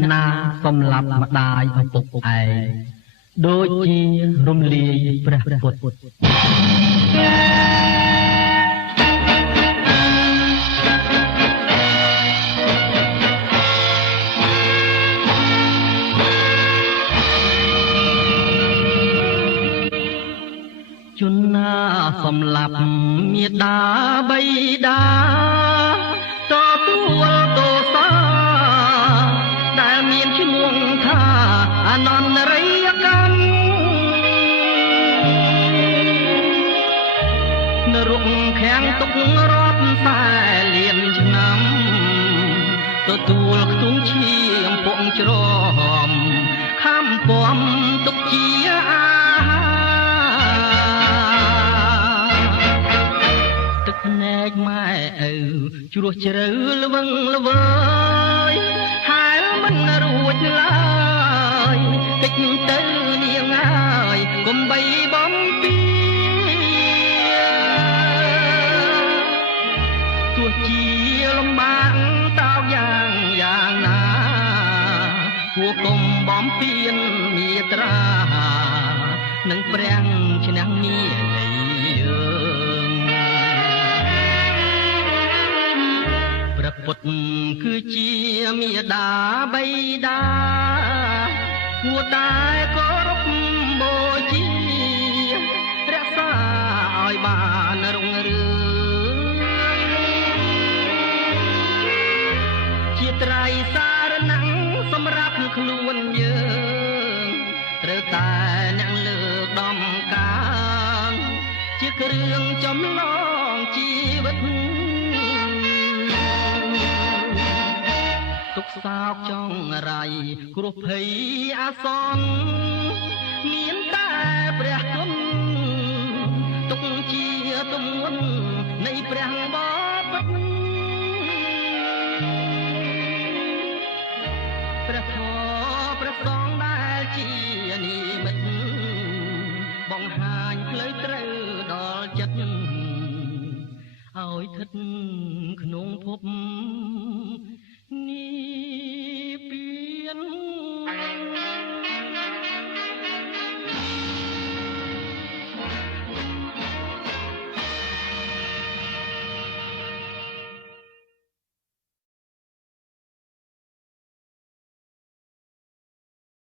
អ្នកណាសំឡាប់ម្ដាយឪពុកឯងដូចជារំលាយព្រះពុទ្ធជនណាសំឡាប់មេដាបៃតាទទួលទោសាដែលមានឈ្មោះថាអនន្តរិយកម្មនរកខាំងទុករាប់សែលានឆ្នាំទទួលខ្ទង់ឈាមពងច្រំខំពំទុកជាអាភ្នែកម៉ែឪជ្រោះជ្រៅល្វឹងល្វើយហើយមិនរួចឡើយកិច្ចទៅនាងហើយកុំបីបំពីទោះជាលំបាកតោកយ៉ាងណាពួកកុំបំពៀនមេត្រានឹងព្រះឈ្នះមានៃព្រះពុទ្ធគឺជាមេដាបៃតាគួរតែគោរពបូជារក្សាឲ្យបានរុងរឿងជាត្រៃសារណង្ឃសម្រាប់ខ្លួនយើងត្រូវតែអ្នកលើកដំកើងជាគ្រឿងចម្លងជីវិតទុកសោកចង់រៃគ្រោះភ័យអាសន្នមានតែព្រះគុណទុកជាទម្ងន់នៃព្រះបបិទ្ធព្រះធម៌ព្រះសង្ឃដែលជានិមិត្តបង្ហាញផ្លូវត្រូវដល់ចិត្តឲ្យស្ថិតក្នុងភព